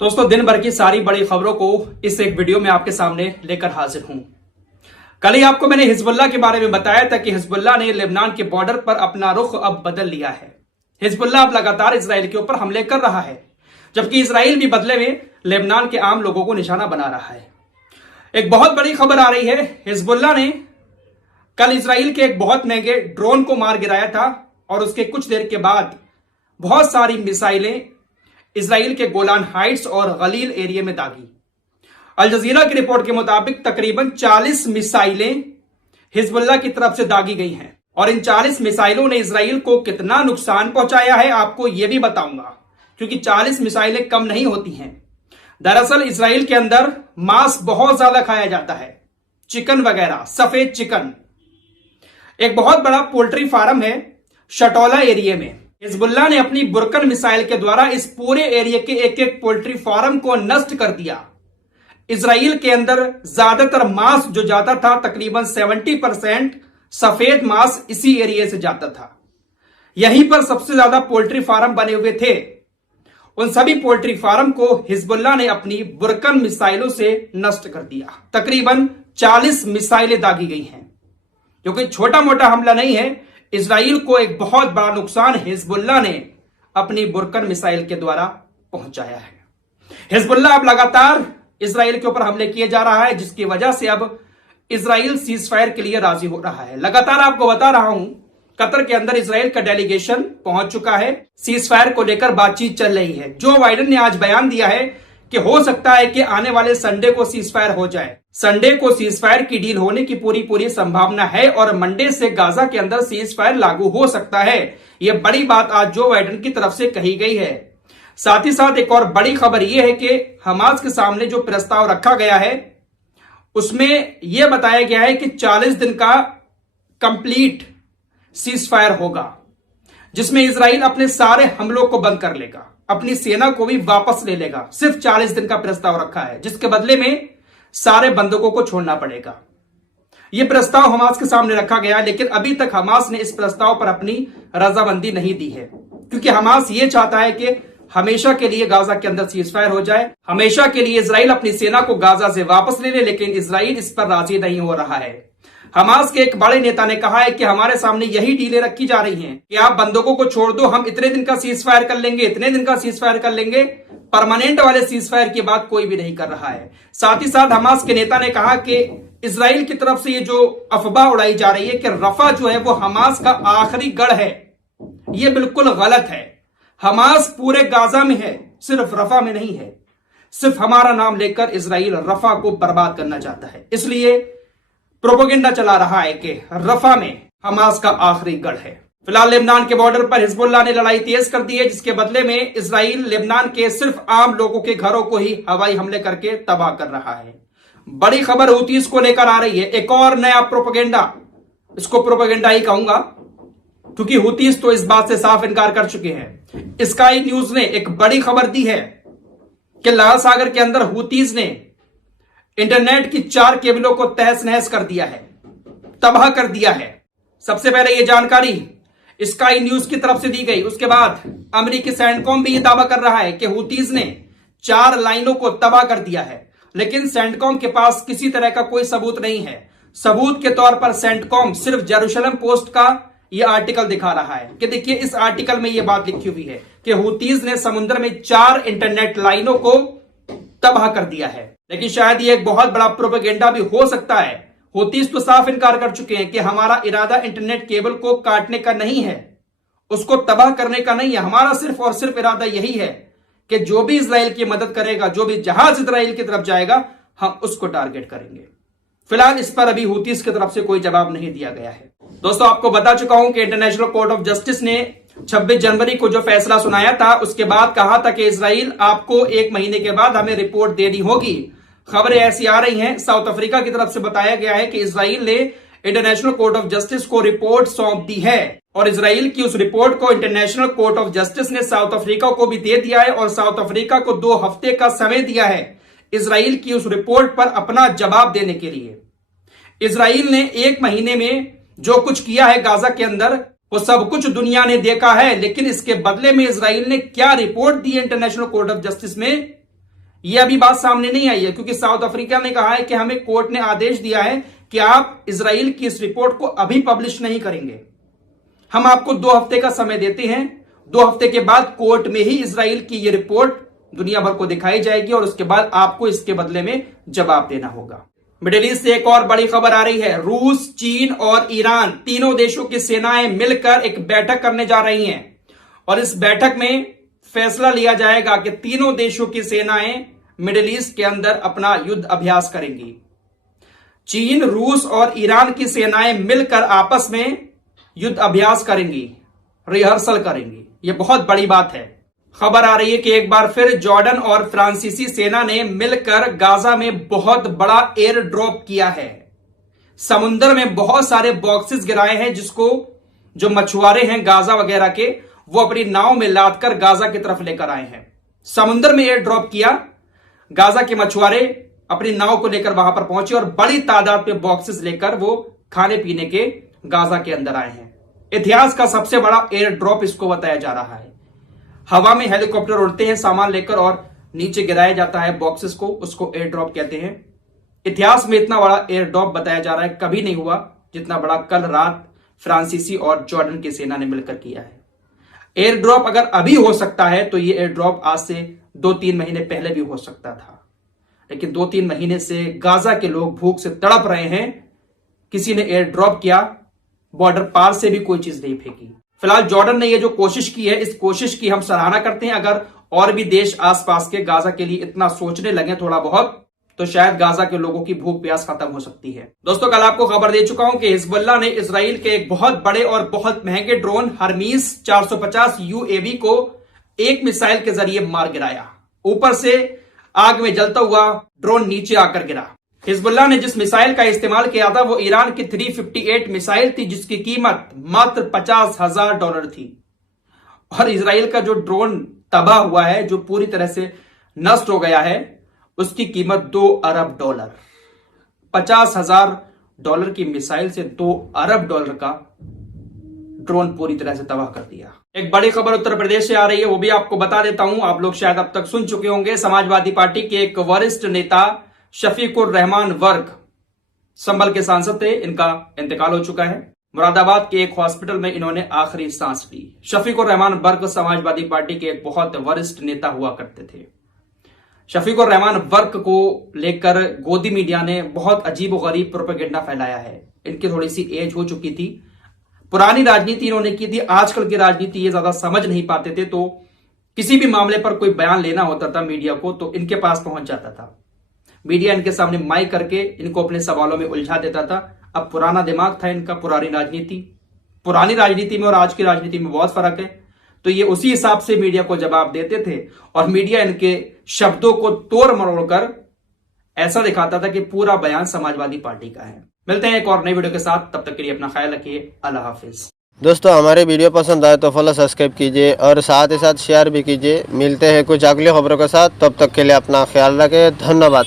दोस्तों, दिन भर की सारी बड़ी खबरों को इस एक वीडियो में आपके सामने लेकर हाजिर हूं। कल ही आपको मैंने हिजबुल्लाह के बारे में बताया था कि हिजबुल्लाह ने लेबनान के बॉर्डर पर अपना रुख अब बदल लिया है। हिजबुल्लाह अब लगातार इजराइल के ऊपर हमले कर रहा है, जबकि इजराइल भी बदले में लेबनान के आम लोगों को निशाना बना रहा है। एक बहुत बड़ी खबर आ रही है। हिजबुल्लाह ने कल इजराइल के एक बहुत महंगे ड्रोन को मार गिराया था और उसके कुछ देर के बाद बहुत सारी मिसाइलें इजराइल के गोलान हाइट्स और गलील एरिया में दागी। अल जजीरा की रिपोर्ट के मुताबिक तकरीबन 40 मिसाइलें हिजबुल्लाह की तरफ से दागी गई हैं और इन 40 मिसाइलों ने इजराइल को कितना नुकसान पहुंचाया है आपको यह भी बताऊंगा, क्योंकि 40 मिसाइलें कम नहीं होती हैं। दरअसल इजराइल के अंदर मांस बहुत ज्यादा खाया जाता है, चिकन वगैरह, सफेद चिकन। एक बहुत बड़ा पोल्ट्री फार्म है शटोला एरिया में। हिजबुल्लाह ने अपनी बुरकन मिसाइल के द्वारा इस पूरे एरिया के एक एक पोल्ट्री फार्म को नष्ट कर दिया। इजराइल के अंदर ज्यादातर मांस जो जाता था, तकरीबन 70% सफेद मांस इसी एरिया से जाता था। यहीं पर सबसे ज्यादा पोल्ट्री फार्म बने हुए थे। उन सभी पोल्ट्री फार्म को हिजबुल्लाह ने अपनी बुरकन मिसाइलों से नष्ट कर दिया। तकरीबन 40 मिसाइलें दागी गई हैं, जो कि छोटा मोटा हमला नहीं है। इजराइल को एक बहुत बड़ा नुकसान हिजबुल्लाह ने अपनी बुरकन मिसाइल के द्वारा पहुंचाया है। हिजबुल्लाह अब लगातार इजराइल के ऊपर हमले किए जा रहा है, जिसकी वजह से अब इजराइल सीज फायर के लिए राजी हो रहा है। लगातार आपको बता रहा हूं, कतर के अंदर इजराइल का डेलीगेशन पहुंच चुका है। सीज फायर को लेकर बातचीत चल रही है। जो बाइडेन ने आज बयान दिया है कि हो सकता है कि आने वाले संडे को सीज फायर हो जाए। संडे को सीज फायर की डील होने की पूरी संभावना है और मंडे से गाजा के अंदर सीज फायर लागू हो सकता है। यह बड़ी बात आज जो बाइडेन की तरफ से कही गई है। साथ ही साथ एक और बड़ी खबर यह है कि हमास के सामने जो प्रस्ताव रखा गया है उसमें यह बताया गया है कि 40 दिन का कंप्लीट सीज फायर होगा, जिसमें इजराइल अपने सारे हमलों को बंद कर लेगा, अपनी सेना को भी वापस ले लेगा। सिर्फ 40 दिन का प्रस्ताव रखा है, जिसके बदले में सारे बंधकों को छोड़ना पड़ेगा। यह प्रस्ताव हमास के सामने रखा गया, लेकिन अभी तक हमास ने इस प्रस्ताव पर अपनी रजामंदी नहीं दी है, क्योंकि हमास यह चाहता है कि हमेशा के लिए गाजा के अंदर सीज फायर हो जाए, हमेशा के लिए इजराइल अपनी सेना को गाजा से वापस ले ले, लेकिन इजराइल इस पर राजी नहीं हो रहा है। हमास के एक बड़े नेता ने कहा है कि हमारे सामने यही डीलें रखी जा रही हैं कि आप बंदूकों को छोड़ दो, हम इतने दिन का सीज फायर कर लेंगे, इतने दिन का सीज फायर कर लेंगे। परमानेंट वाले सीज फायर की बात कोई भी नहीं कर रहा है। साथ ही साथ हमास के नेता ने कहा कि इजराइल की तरफ से ये जो अफवाह उड़ाई जा रही है कि रफा जो है वो हमास का आखिरी गढ़ है, ये बिल्कुल गलत है। हमास पूरे गाजा में है, सिर्फ रफा में नहीं है। सिर्फ हमारा नाम लेकर इजराइल रफा को बर्बाद करना चाहता है, इसलिए प्रोपेगेंडा चला रहा है कि रफा में हमास का आखिरी गढ़ है। फिलहाल लेबनान के बॉर्डर पर हिजबुल्लाह ने लड़ाई तेज कर दी है, जिसके बदले में इजराइल लेबनान के सिर्फ आम लोगों के घरों को ही हवाई हमले करके तबाह कर रहा है। बड़ी खबर हूतीस को लेकर आ रही है, एक और नया प्रोपेगेंडा। इसको प्रोपेगेंडा ही कहूंगा, क्योंकि हूतीस तो इस बात से साफ इनकार कर चुके हैं। स्काई न्यूज ने एक बड़ी खबर दी है कि लाल सागर के अंदर हूतीस ने इंटरनेट की 4 केबलों को तहस नहस कर दिया है, तबाह कर दिया है। सबसे पहले यह जानकारी स्काई न्यूज की तरफ से दी गई। उसके बाद अमेरिकी सैंडकॉम भी यह दावा कर रहा है कि हूतीज ने 4 लाइनों को तबाह कर दिया है, लेकिन सैंडकॉम के पास किसी तरह का कोई सबूत नहीं है। सबूत के तौर पर सैंडकॉम सिर्फ जेरूशलम पोस्ट का यह आर्टिकल दिखा रहा है कि देखिए, इस आर्टिकल में यह बात लिखी हुई है कि हूतीज ने समुद्र में 4 इंटरनेट लाइनों को तबाह कर दिया है। लेकिन शायद यह एक बहुत बड़ा प्रोपेगेंडा भी हो सकता है। हूतीस तो साफ इनकार कर चुके हैं कि हमारा इरादा इंटरनेट केबल को काटने का नहीं है, उसको तबाह करने का नहीं है। हमारा सिर्फ और सिर्फ इरादा यही है कि जो भी इजराइल की मदद करेगा, जो भी जहाज इजराइल की तरफ जाएगा, हम उसको टारगेट करेंगे। फिलहाल इस पर अभी हूतीस की तरफ से कोई जवाब नहीं दिया गया है। दोस्तों, आपको बता चुका हूं कि इंटरनेशनल कोर्ट ऑफ जस्टिस ने 26 जनवरी को जो फैसला सुनाया था, उसके बाद कहा था कि इजराइल आपको 1 महीने के बाद हमें रिपोर्ट देनी होगी। खबरें ऐसी आ रही हैं, साउथ अफ्रीका की तरफ से बताया गया है कि इजराइल ने इंटरनेशनल कोर्ट ऑफ जस्टिस को रिपोर्ट सौंप दी है और इजराइल की उस रिपोर्ट को इंटरनेशनल कोर्ट ऑफ जस्टिस ने साउथ अफ्रीका को भी दे दिया है और साउथ अफ्रीका को 2 हफ्ते का समय दिया है इजराइल की उस रिपोर्ट पर अपना जवाब देने के लिए। इजराइल ने 1 महीने में जो कुछ किया है गाजा के अंदर, वो सब कुछ दुनिया ने देखा है, लेकिन इसके बदले में इजराइल ने क्या रिपोर्ट दी है इंटरनेशनल कोर्ट ऑफ जस्टिस में, यह अभी बात सामने नहीं आई है, क्योंकि साउथ अफ्रीका ने कहा है कि हमें कोर्ट ने आदेश दिया है कि आप इजराइल की इस रिपोर्ट को अभी पब्लिश नहीं करेंगे, हम आपको 2 हफ्ते का समय देते हैं। 2 हफ्ते के बाद कोर्ट में ही इजराइल की यह रिपोर्ट दुनिया भर को दिखाई जाएगी और उसके बाद आपको इसके बदले में जवाब देना होगा। मिडिल ईस्ट से एक और बड़ी खबर आ रही है। रूस, चीन और ईरान तीनों देशों की सेनाएं मिलकर एक बैठक करने जा रही हैं और इस बैठक में फैसला लिया जाएगा कि तीनों देशों की सेनाएं मिडिल ईस्ट के अंदर अपना युद्ध अभ्यास करेंगी। चीन, रूस और ईरान की सेनाएं मिलकर आपस में युद्ध अभ्यास करेंगी, रिहर्सल करेंगी। यह बहुत बड़ी बात है। खबर आ रही है कि एक बार फिर जॉर्डन और फ्रांसीसी सेना ने मिलकर गाजा में बहुत बड़ा एयर ड्रॉप किया है। समुद्र में बहुत सारे बॉक्सेस गिराए हैं, जिसको जो मछुआरे हैं गाजा वगैरह के, वो अपनी नाव में लादकर गाजा की तरफ लेकर आए हैं। समुद्र में एयर ड्रॉप किया, गाजा के मछुआरे अपनी नाव को लेकर वहां पर पहुंचे और बड़ी तादाद में बॉक्सेस लेकर वो खाने पीने के गाजा के अंदर आए हैं। इतिहास का सबसे बड़ा एयर ड्रॉप इसको बताया जा रहा है। हवा में हेलीकॉप्टर उड़ते हैं सामान लेकर और नीचे गिराया जाता है बॉक्सेस को, उसको एयर ड्रॉप कहते हैं। इतिहास में इतना बड़ा एयर ड्रॉप बताया जा रहा है, कभी नहीं हुआ जितना बड़ा कल रात फ्रांसीसी और जॉर्डन की सेना ने मिलकर किया है। एयर ड्रॉप अगर अभी हो सकता है तो ये एयर ड्रॉप आज से 2-3 महीने पहले भी हो सकता था, लेकिन 2-3 महीने से गाजा के लोग भूख से तड़प रहे हैं। किसी ने एयर ड्रॉप किया, बॉर्डर पार से भी कोई चीज नहीं फेंकी। फिलहाल जॉर्डन ने ये जो कोशिश की है, इस कोशिश की हम सराहना करते हैं। अगर और भी देश आसपास के गाजा के लिए इतना सोचने लगे थोड़ा बहुत, तो शायद गाजा के लोगों की भूख प्यास खत्म हो सकती है। दोस्तों, कल आपको खबर दे चुका हूं कि हिजबुल्लाह ने इजराइल के एक बहुत बड़े और बहुत महंगे ड्रोन हरमीस 450 UAV को एक मिसाइल के जरिए मार गिराया। ऊपर से आग में जलता हुआ ड्रोन नीचे आकर गिरा। हिजबुल्लाह ने जिस मिसाइल का इस्तेमाल किया था वो ईरान की 358 मिसाइल थी, जिसकी कीमत मात्र $50,000 थी। और इजराइल का जो ड्रोन तबाह हुआ है, जो पूरी तरह से नष्ट हो गया है, उसकी कीमत $2 अरब। $50,000 की मिसाइल से $2 अरब का ड्रोन पूरी तरह से तबाह कर दिया। एक बड़ी खबर उत्तर प्रदेश से आ रही है, वो भी आपको बता देता हूं। आप लोग शायद अब तक सुन चुके होंगे। समाजवादी पार्टी के एक वरिष्ठ नेता शफीकुर रहमान वर्क संभल के सांसद थे, इनका इंतकाल हो चुका है। मुरादाबाद के एक हॉस्पिटल में इन्होंने आखिरी सांस ली। शफीकुर रहमान वर्क समाजवादी पार्टी के एक बहुत वरिष्ठ नेता हुआ करते थे। शफीकुर रहमान वर्क को लेकर गोदी मीडिया ने बहुत अजीबोगरीब प्रोपेगेंडा फैलाया है। इनकी थोड़ी सी एज हो चुकी थी, पुरानी राजनीति इन्होंने की थी। आजकल की राजनीति ये ज्यादा समझ नहीं पाते थे, तो किसी भी मामले पर कोई बयान लेना होता था मीडिया को, तो इनके पास पहुंच जाता था। मीडिया इनके सामने माइक करके इनको अपने सवालों में उलझा देता था। अब पुराना दिमाग था इनका, पुरानी राजनीति में और आज की राजनीति में बहुत फर्क है, तो ये उसी हिसाब से मीडिया को जवाब देते थे और मीडिया इनके शब्दों को तोड़ मरोड़ कर ऐसा दिखाता था कि पूरा बयान समाजवादी पार्टी का है। मिलते हैं एक और नई वीडियो के साथ, तब तक के लिए अपना ख्याल रखिए। अल्लाह हाफिज। दोस्तों, हमारे वीडियो पसंद आए तो फॉलो सब्सक्राइब कीजिए और साथ ही साथ शेयर भी कीजिए। मिलते हैं कुछ अगली खबरों के साथ, तब तक के लिए अपना ख्याल रखें। धन्यवाद।